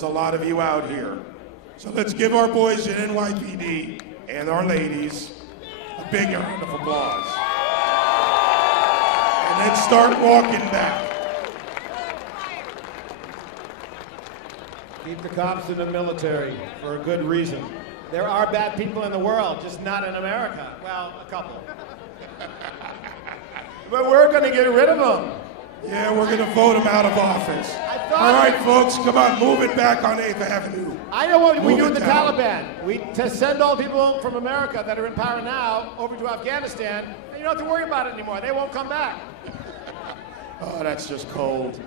There's a lot of you out here. So let's give our boys in NYPD and our ladies a big round of applause. And let's start walking back. Keep the cops in the military for a good reason. There are bad people in the world, just not in America. Well, a couple. But we're going to get rid of them. Yeah, we're going to vote them out of office. All right, folks, come on, move it back on 8th Avenue. I know what we do with the Taliban. We send all people from America that are in power now over to Afghanistan, and you don't have to worry about it anymore. They won't come back. Oh, that's just cold.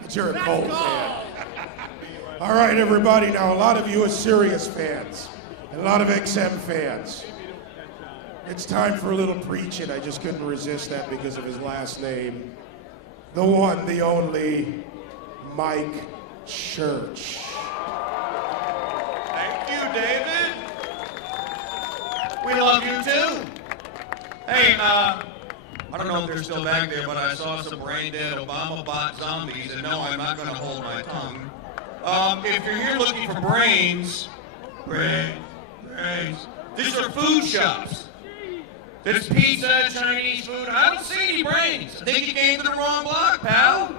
But you're a cold man. All right, everybody, now a lot of you are Sirius fans, and a lot of XM fans. It's time for a little preaching. I just couldn't resist that because of his last name. The one, the only, Mike Church. Thank you, David. We love you too. Hey, I don't know if they're still back there, but I saw some brain-dead Obama bot zombies, and no, I'm not going to hold my tongue. If you're here looking for brains, these are food shops. There's pizza, Chinese food. I don't see any brains. I think you came to the wrong block, pal.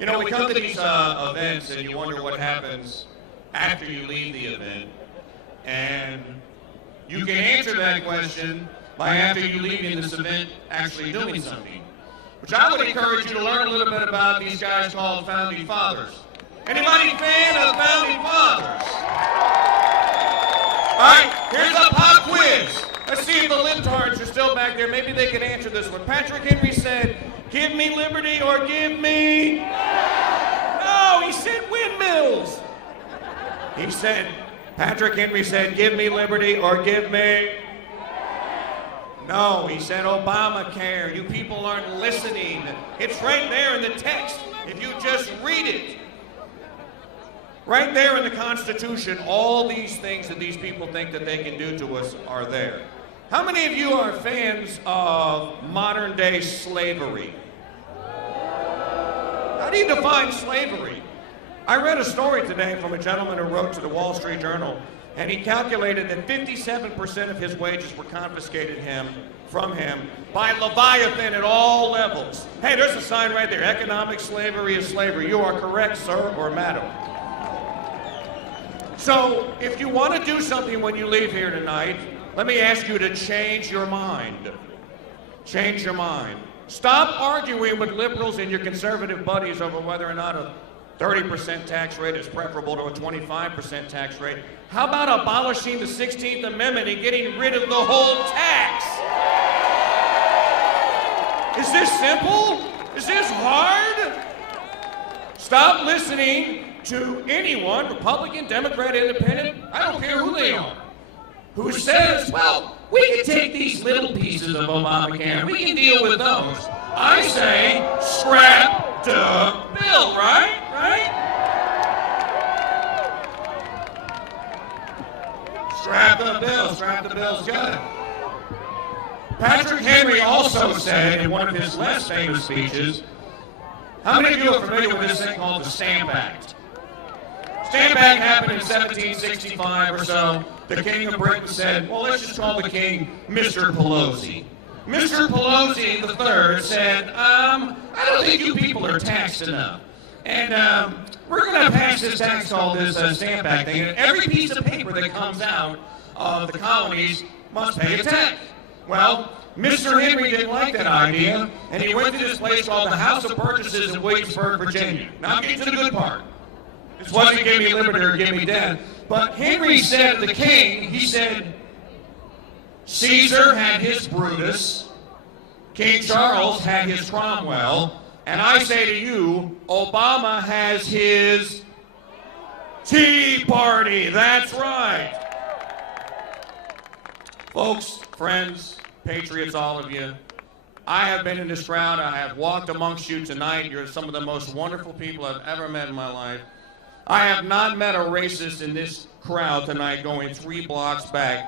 You know, we come to these events and you wonder what happens after you leave the event. And you can answer that question by after you leaving this event actually doing something. Which I would encourage you to learn a little bit about these guys called Founding Fathers. Anybody fan of Founding Fathers? All right, here's a pop quiz. Let's see if the libtards are still back there. Maybe they can answer this one. Patrick Henry said, "Give me liberty or give me..." No, he said windmills. He said, Patrick Henry said, "Give me liberty or give me..." No, he said Obamacare. You people aren't listening. It's right there in the text. If you just read it. Right there in the Constitution, all these things that these people think that they can do to us are there. How many of you are fans of modern day slavery? How do you define slavery? I read a story today from a gentleman who wrote to the Wall Street Journal, and he calculated that 57% of his wages were confiscated from him by Leviathan at all levels. Hey, there's a sign right there. Economic slavery is slavery. You are correct, sir or madam. So, if you want to do something when you leave here tonight, let me ask you to change your mind. Change your mind. Stop arguing with liberals and your conservative buddies over whether or not a 30% tax rate is preferable to a 25% tax rate. How about abolishing the 16th Amendment and getting rid of the whole tax? Is this simple? Is this hard? Stop listening to anyone, Republican, Democrat, Independent, I don't care who they are, who says, well, we can take these little pieces of Obamacare and we can deal with those. I say, scrap the bill, right? Scrap the bill's good. Patrick Henry also said in one of his less famous speeches, how many of you are familiar with this thing called the Stamp Act? Stamp Act happened in 1765 or so. The King of Britain said, well, let's just call the king Mr. Pelosi. Mr. Pelosi III said, I don't think you people are taxed enough. And we're going to pass this tax called this Stamp Act thing. And every piece of paper that comes out of the colonies must pay a tax. Well, Mr. Henry didn't like that idea, and he went to this place called the House of Burgesses in Williamsburg, Virginia. Now I'm getting to the good part. This wasn't give me liberty or give me death. But Henry said to the king, he said, Caesar had his Brutus, King Charles had his Cromwell, and I say to you, Obama has his Tea Party. That's right. Folks, friends, patriots, all of you, I have been in this crowd. I have walked amongst you tonight. You're some of the most wonderful people I've ever met in my life. I have not met a racist in this crowd tonight going 3 blocks back.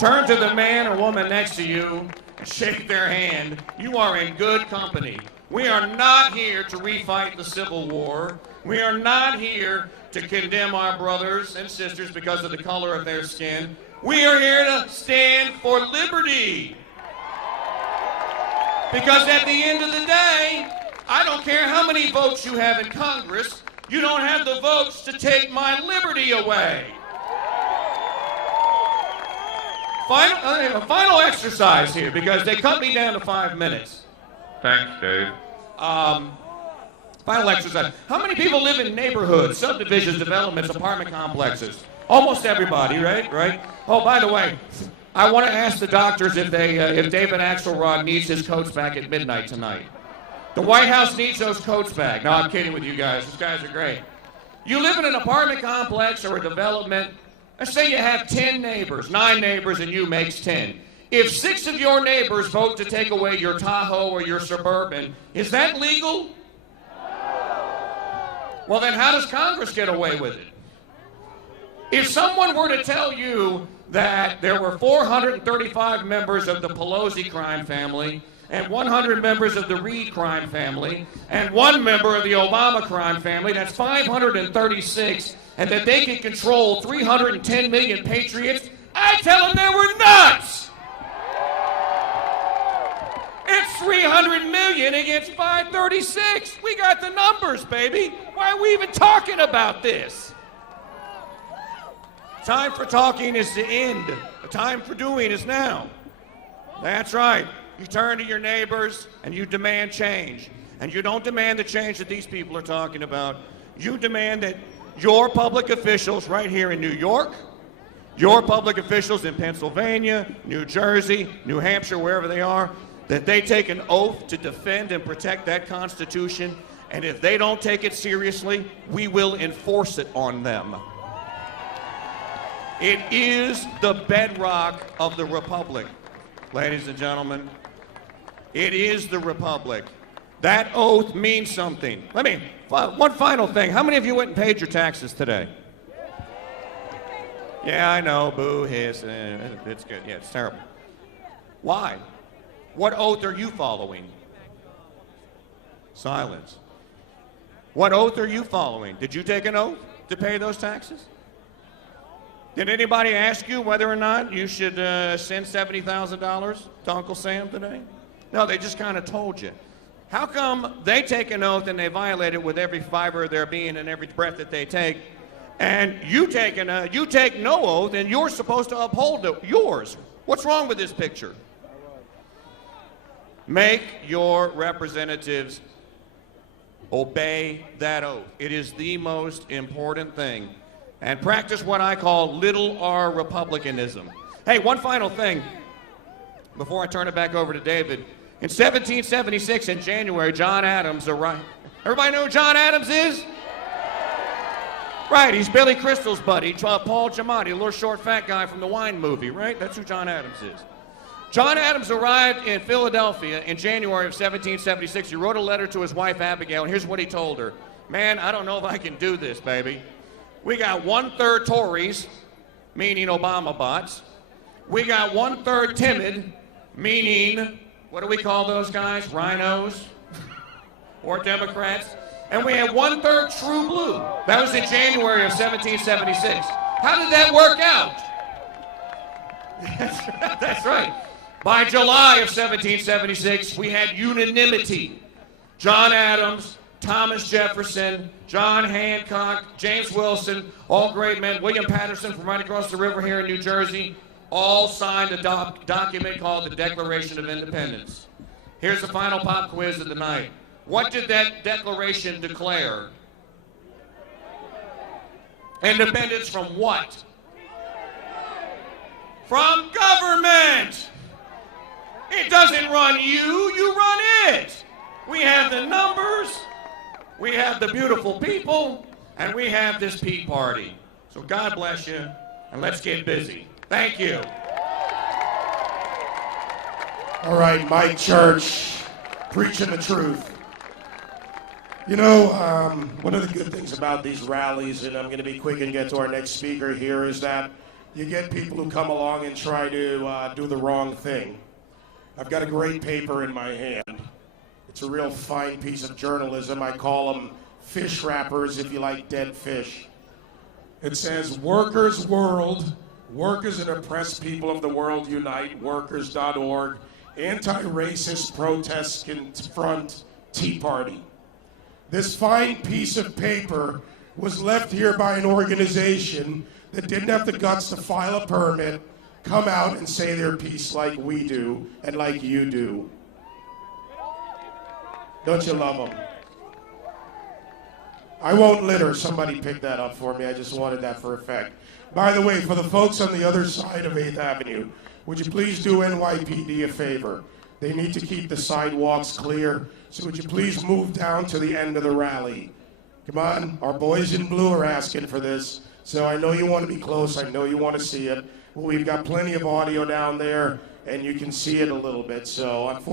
Turn to the man or woman next to you and shake their hand. You are in good company. We are not here to refight the Civil War. We are not here to condemn our brothers and sisters because of the color of their skin. We are here to stand for liberty. Because at the end of the day, I don't care how many votes you have in Congress, you don't have the votes to take my liberty away. Final exercise here, because they cut me down to 5 minutes. Thanks, Dave. Final exercise. How many people live in neighborhoods, subdivisions, developments, apartment complexes? Almost everybody, right? Oh, by the way, I want to ask the doctors if David Axelrod needs his coats back at midnight tonight. The White House needs those coats back. No, I'm kidding with you guys. These guys are great. You live in an apartment complex or a development. Let's say you have 10 neighbors, 9 neighbors, and you makes 10. If 6 of your neighbors vote to take away your Tahoe or your Suburban, is that legal? Well, then how does Congress get away with it? If someone were to tell you that there were 435 members of the Pelosi crime family and 100 members of the Reid crime family and 1 member of the Obama crime family, that's 536, and that they could control 310 million patriots, I tell them they were nuts! It's 300 million against 536. We got the numbers, baby. Why are we even talking about this? Time for talking is the end. The time for doing is now. That's right. You turn to your neighbors and you demand change. And you don't demand the change that these people are talking about. You demand that your public officials right here in New York, your public officials in Pennsylvania, New Jersey, New Hampshire, wherever they are, that they take an oath to defend and protect that Constitution. And if they don't take it seriously, we will enforce it on them. It is the bedrock of the Republic, ladies and gentlemen. It is the Republic. That oath means something. One final thing. How many of you went and paid your taxes today? Yeah, I know, boo, hiss, it's good. Yeah, it's terrible. Why? What oath are you following? Silence. What oath are you following? Did you take an oath to pay those taxes? Did anybody ask you whether or not you should send $70,000 to Uncle Sam today? No, they just kind of told you. How come they take an oath and they violate it with every fiber of their being and every breath that they take, and you take no oath and you're supposed to uphold yours? What's wrong with this picture? Make your representatives obey that oath. It is the most important thing. And practice what I call little r republicanism. Hey, one final thing before I turn it back over to David. In 1776, in January, John Adams arrived. Everybody know who John Adams is? Right, he's Billy Crystal's buddy, Paul Giamatti, a little short fat guy from the Wine movie, right? That's who John Adams is. John Adams arrived in Philadelphia in January of 1776. He wrote a letter to his wife, Abigail, and here's what he told her. Man, I don't know if I can do this, baby. We got 1/3 Tories, meaning Obama bots. We got 1/3 timid, meaning, what do we call those guys? Rhinos or Democrats. And we had 1/3 true blue. That was in January of 1776. How did that work out? That's right. By July of 1776, we had unanimity. John Adams, Thomas Jefferson, John Hancock, James Wilson, all great men, William Patterson from right across the river here in New Jersey, all signed a document called the Declaration of Independence. Here's the final pop quiz of the night. What did that declaration declare? Independence from what? From government! It doesn't run you, you run it! We have the numbers, we have the beautiful people, and we have this Tea Party. So God bless you, and let's get busy. Thank you. All right, Mike Church, preaching the truth. You know, one of the good things about these rallies, and I'm going to be quick and get to our next speaker here, is that you get people who come along and try to do the wrong thing. I've got a great paper in my hand. It's a real fine piece of journalism. I call them fish wrappers if you like dead fish. It says, Workers' World, workers and oppressed people of the world unite, workers.org, anti-racist protests confront Tea Party. This fine piece of paper was left here by an organization that didn't have the guts to file a permit, come out and say their piece like we do and like you do. Don't you love them? I won't litter. Somebody picked that up for me. I just wanted that for effect. By the way, for the folks on the other side of 8th Avenue, would you please do NYPD a favor? They need to keep the sidewalks clear, so would you please move down to the end of the rally? Come on, our boys in blue are asking for this, so I know you want to be close. I know you want to see it. Well, we've got plenty of audio down there, and you can see it a little bit, so unfortunately,